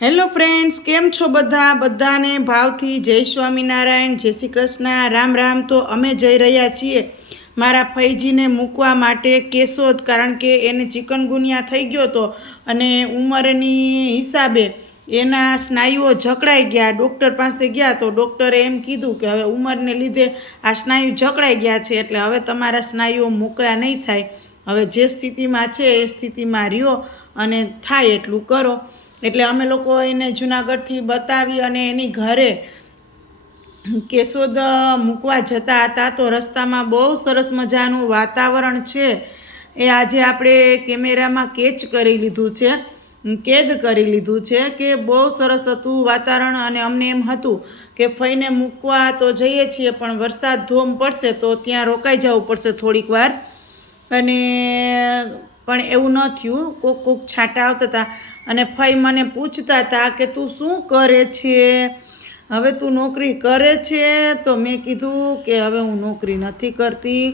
Hello friends, કેમ છો બધા? બધાને ભાવથી જય સ્વામિનારાયણ, જય શ્રી કૃષ્ણ. રામ રામ, તો અમે જઈ રહ્યા છીએ મારા ફૈજીને મૂકવા માટે કેશોદ, કારણ કે એને ચિકનગુનિયા થઈ ગયો હતો અને ઉંમરની હિસાબે એના સ્નાયુઓ જકડાઈ ગયા. ડૉક્ટર પાસે ગયા તો ડૉક્ટરે એમ કીધું કે હવે ઉંમરને લીધે આ સ્નાયુ જકડાઈ ગયા છે, એટલે હવે તમારા સ્નાયુઓ મોકળા નહીં થાય. હવે જે સ્થિતિમાં છે એ સ્થિતિમાં રહ્યો અને થાય એટલું કરો. એટલે અમે લોકો એને જુનાગઢથી બતાવી અને એની ઘરે કેશોદ મૂકવા જતા હતા. તો રસ્તામાં બહુ સરસ મજાનું વાતાવરણ છે. એ આજે આપણે કેમેરામાં કેચ કરી લીધું છે. કેદ કરી લીધું છે કે બહુ સરસ હતું વાતાવરણ અને અમને એમ હતું કે ફઈને મૂકવા તો જઈએ છીએ, પણ વરસાદ ધોમ પડશે તો ત્યાં રોકાઈ જવું પડશે થોડીક વાર. અને પણ એવું ન થયું. કોક કોક છાંટા આવતા હતા અને ફઈ મને પૂછતા હતા કે તું શું કરે છે? હવે તું નોકરી કરે છે? તો મેં કીધું કે હવે હું નોકરી નથી કરતી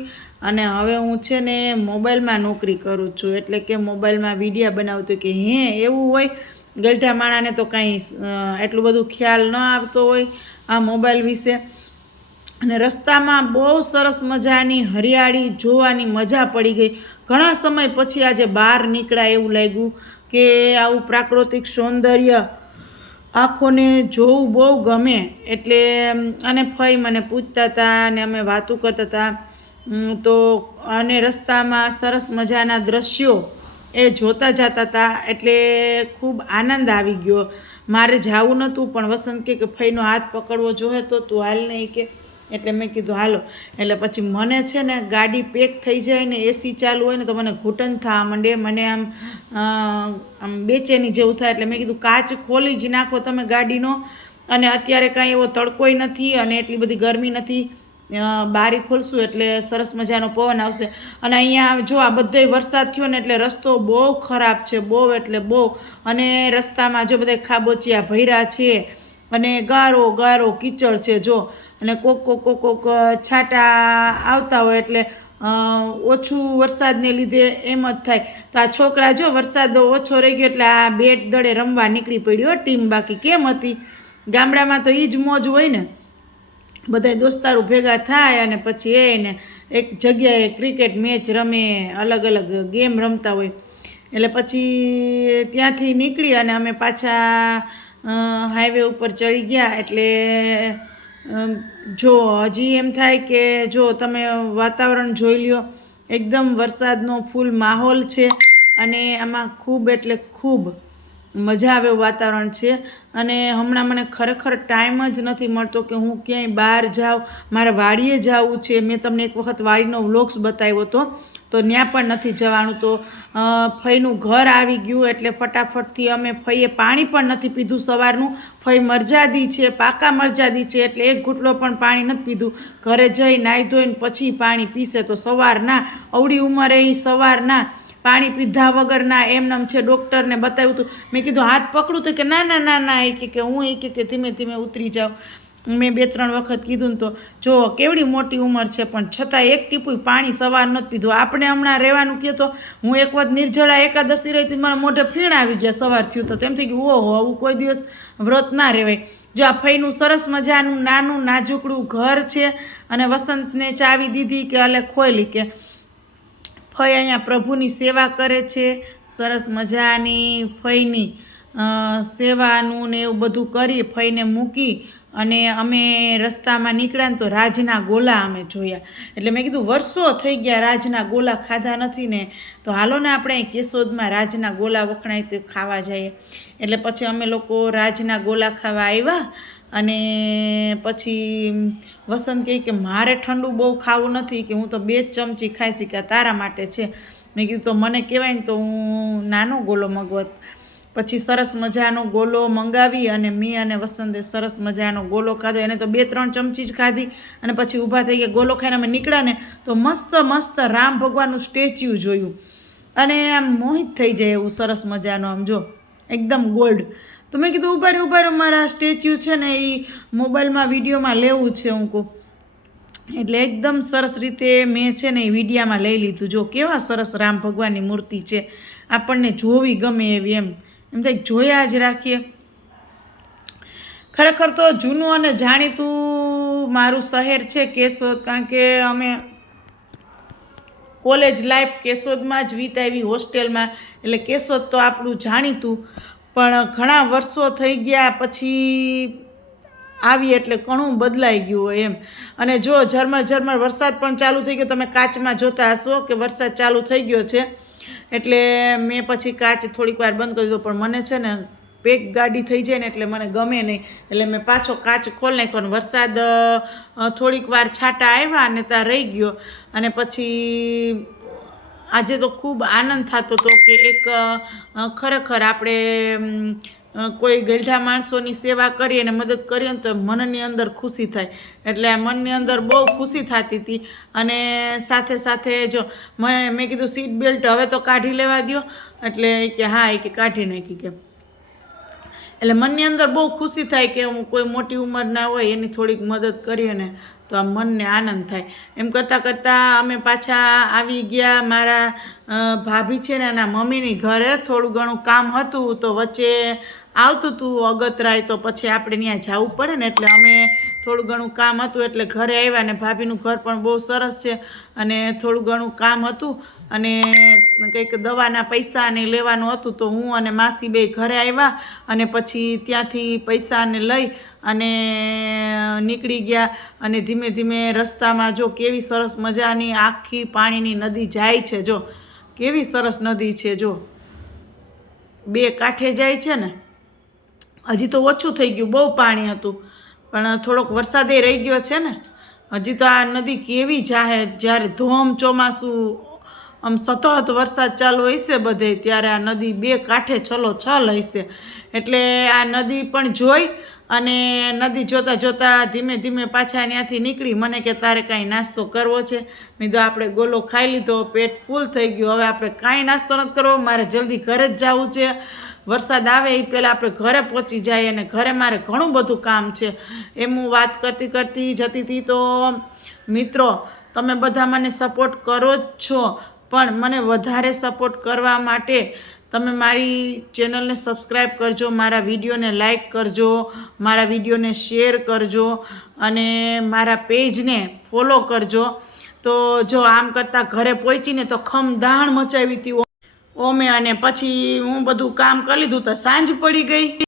અને હવે હું છે ને મોબાઈલમાં નોકરી કરું છું. એટલે કે મોબાઈલમાં વિડીયા બનાવતું કે હે, એવું હોય? ગલઢા માણાને તો કાંઈ એટલું બધું ખ્યાલ ન આવતો હોય આ મોબાઈલ વિશે. અને રસ્તામાં બહુ સરસ મજાની હરિયાળી જોવાની મજા પડી ગઈ. ઘણા સમય પછી આજે બહાર નીકળ્યા એવું લાગ્યું કે આવું પ્રાકૃતિક સૌંદર્ય આંખોને જોવું બહુ ગમે. એટલે અને ફઈ મને પૂછતા હતા અને અમે વાતો કરતા હતા તો અને રસ્તામાં સરસ મજાના દ્રશ્યો એ જોતા જતા હતા. એટલે ખૂબ આનંદ આવી ગયો. મારે જવું નહોતું, પણ વસંત કે ફઈનો હાથ પકડવો જોઈએ તો તું હાલ નહીં કે એટલે મેં કીધું, હાલો. એટલે પછી મને છે ને ગાડી પેક થઈ જાય ને એસી ચાલુ હોય ને તો મને ઘૂંટણ થવા માંડે મને આમ આમ બેચેની જેવું થાય. એટલે મેં કીધું, કાચ ખોલી જ નાખો તમે ગાડીનો. અને અત્યારે કાંઈ એવો તડકોય નથી અને એટલી બધી ગરમી નથી. બારી ખોલશું એટલે સરસ મજાનો પવન આવશે. અને અહીંયા જો આ બધોય વરસાદ થયો ને એટલે રસ્તો બહુ ખરાબ છે, બહુ એટલે બહુ. અને રસ્તામાં જો બધા ખાબોચિયા ભૈરા છે અને ગારો ગારો કીચડ છે, જો. અને કોક કોક કોક કોક છાંટા આવતા હોય એટલે ઓછું વરસાદને લીધે એમ જ થાય. તો આ છોકરા જો વરસાદ ઓછો રહી ગયો એટલે આ બેટ દડે રમવા નીકળી પડ્યો ટીમ બાકી કેમ હતી? ગામડામાં તો એ જ મોજ હોય ને. બધા દોસ્તારો ભેગા થાય અને પછી એને એક જગ્યાએ ક્રિકેટ મેચ રમે, અલગ અલગ ગેમ રમતા હોય. એટલે પછી ત્યાંથી નીકળી અને અમે પાછા હાઈવે ઉપર ચડી ગયા એટલે જો, હજી એમ થાય કે જો તમે વાતાવરણ જોઈ લ્યો, એકદમ વરસાદનો ફૂલ માહોલ છે અને આમાં ખૂબ એટલે ખૂબ મજા આવે એવું વાતાવરણ છે. અને હમણાં મને ખરેખર ટાઈમ જ નથી મળતો કે હું ક્યાંય બહાર જાઉં. મારે વાડીએ જવું છે. મેં તમને એક વખત વાડીનો વ્લોગ્સ બતાવ્યો હતો. તો ત્યાં પણ નથી જવાનું. તો ફઈનું ઘર આવી ગયું એટલે ફટાફટથી અમે ફઈએ. પાણી પણ નથી પીધું સવારનું. ફઈ મરજાદી છે, પાકા મરજાદી છે એટલે એક ઘૂંટલો પણ પાણી નથી પીધું. ઘરે જઈ નાહી ધોઈને પછી પાણી પીશે તો સવારના અવડી ઉંમરે એ સવારના પાણી પીધા વગરના એમનામ છે ડૉક્ટરને બતાવ્યું હતું મેં કીધું, હાથ પકડું તો કે ના ના ના ના. એ કે હું એ કે ધીમે ધીમે ઉતરી જાઉં. મેં બે ત્રણ વખત કીધું તો, જો, કેવડી મોટી ઉંમર છે, પણ છતાં એક ટીપું પાણી સવાર નથી પીધું. આપણે હમણાં રહેવાનું કહે તો, હું એક વખત નિર્જળા એકાદશી રહી હતી, મારા મોઢે ફીણ આવી ગયા સવાર થયું તો. તેમ થઈ ગયું ઓહો, આવું કોઈ દિવસ વ્રત ના રહેવાય જો આ ફઈનું સરસ મજાનું, નાનું, નાજુકડું ઘર છે, અને વસંતને ચાવી દીધી કે અલે ખોલી કે ફઈ અહીંયા પ્રભુની સેવા કરે છે. સરસ મજાની ફઈની સેવાનું ને એવું બધું કરી ફઈને મૂકી અને અમે રસ્તામાં નીકળ્યા તો રાજના ગોલા અમે જોયા. એટલે મેં કીધું વર્ષો થઈ ગયા રાજના ગોલા ખાધા નથી ને, તો હાલો ને આપણે કેશોદમાં રાજના ગોલા વખણાય તે ખાવા જઈએ. એટલે પછી અમે લોકો રાજના ગોલા ખાવા આવ્યા અને પછી વસંત કહે કે મારે ઠંડુ બહુ ખાવું નથી કે હું તો બે ચમચી ખાઈશ કે તારા માટે છે. મેં કીધું તો મને કહેવાય ને તો હું નાનો ગોલો મગવત. પછી સરસ મજાનો ગોલો મંગાવી અને મેં અને વસંતે સરસ મજાનો ગોલો ખાધો. એને તો બે ત્રણ ચમચી જ ખાધી અને પછી ઊભા થઈ ગયા. ગોલો ખાઈને અમે નીકળ્યા ને તો મસ્ત મસ્ત રામ ભગવાનનું સ્ટેચ્યુ જોયું. અને આમ મોહિત થઈ જાય એવું સરસ મજાનો આમ જો, એકદમ ગોલ્ડ. તો મેં કીધું, ઊભા રહ્યું ઊભા મારા સ્ટેચ્યુ છે ને એ મોબાઈલમાં વિડીયોમાં લેવું છે હું કહું એટલે એકદમ સરસ રીતે મેં છે ને એ વિડીયામાં લઈ લીધું. જો કેવા સરસ રામ ભગવાનની મૂર્તિ છે, આપણને જોવી ગમે એવી એમ. એમ થાય, જોયા જ રાખીએ. ખરેખર તો જૂનું અને જાણીતું મારું શહેર છે કેશોદ, કારણ કે અમે કોલેજ લાઈફ કેશોદમાં જ વિતાવી, હોસ્ટેલમાં. એટલે કેશોદ તો આપણું જાણીતું. પણ ઘણા વર્ષો થઈ ગયા પછી આવી એટલે ઘણું બદલાઈ ગયું હોય એમ. અને જો ઝરમર ઝરમર વરસાદ પણ ચાલુ થઈ ગયો, તમે કાચમાં જોતા હશો કે વરસાદ ચાલુ થઈ ગયો છે? એટલે મેં પછી કાચ થોડીક વાર બંધ કરી દીધો, પણ મને છે ને પેક ગાડી થઈ જાય ને એટલે મને ગમે નહીં. એટલે મેં પાછો કાચ ખોલ નાખ્યો અને વરસાદ થોડીક વાર છાંટા આવ્યા અને ત્યાં રહી ગયો. અને પછી આજે તો ખૂબ આનંદ થતો હતો કે એક ખરેખર આપણે કોઈ ગઈઢા માણસોની સેવા કરીએ અને મદદ કરીએ ને તો મનની અંદર ખુશી થાય. એટલે મનની અંદર બહુ ખુશી થતી હતી. અને સાથે સાથે જો મને, મેં કીધું સીટ બેલ્ટ હવે તો કાઢી લેવા દ્યો. એટલે કે હા, એ કે કાઢી નાખી કે એટલે મનની અંદર બહુ ખુશી થાય કે હું કોઈ મોટી ઉંમરના હોય, એની થોડીક મદદ કરીએ ને તો આ મનને આનંદ થાય. એમ કરતાં કરતાં અમે પાછા આવી ગયા. મારા ભાભી છે ને એના મમ્મીની ઘરે થોડું ઘણું કામ હતું તો વચ્ચે આવતું હતું અગતરાય તો પછી આપણે ત્યાં જવું પડે ને એટલે અમે થોડું ઘણું કામ હતું એટલે ઘરે આવ્યા ને ભાભીનું ઘર પણ બહુ સરસ છે અને થોડું ઘણું કામ હતું અને કંઈક દવાના પૈસા ને લેવાનું હતું તો હું અને માસી બે ઘરે આવ્યા અને પછી ત્યાંથી પૈસાને લઈ અને નીકળી ગયા અને ધીમે ધીમે રસ્તામાં જો કેવી સરસ મજાની આખી પાણીની નદી જાય છે જો, કેવી સરસ નદી છે જો. બે કાંઠે જાય છે ને હજી તો ઓછું થઈ ગયું, બહુ પાણી હતું. પણ થોડોક વરસાદે રહી ગયો છે ને, હજી તો આ નદી કેવી જાહે, જ્યારે ધોમ ચોમાસું આમ સતત વરસાદ ચાલુ હશે બધે, ત્યારે આ નદી બે કાંઠે છલો છલ હશે. એટલે આ નદી પણ જોઈ અને નદી જોતાં જોતાં ધીમે ધીમે પાછા ત્યાંથી નીકળી. મને કે તારે કાંઈ નાસ્તો કરવો છે? મેં તો આપણે ગોલો ખાઈ લીધો, પેટ ફૂલ થઈ ગયું. હવે આપણે કાંઈ નાસ્તો નથી કરવો, મારે જલ્દી ઘરે જ જવું છે. વરસાદ આવે એ પહેલાં આપણે ઘરે પહોંચી જાય અને ઘરે મારે ઘણું બધું કામ છે. એમ હું વાત કરતી કરતી જતી હતી તો, મિત્રો, તમે બધા મને સપોર્ટ કરો જ છો, પણ મને વધારે સપોર્ટ કરવા માટે તમે મારી ચેનલને સબસ્ક્રાઈબ કરજો, મારા વિડીયોને લાઈક કરજો, મારા વિડીયોને શેર કરજો અને મારા પેજને ફોલો કરજો. તો જો આમ કરતાં ઘરે પહોંચીને તો ખમદાણ મચાવી હતી ઓમે અને પછી હું બધું કામ કરી લીધું તો સાંજ પડી ગઈ.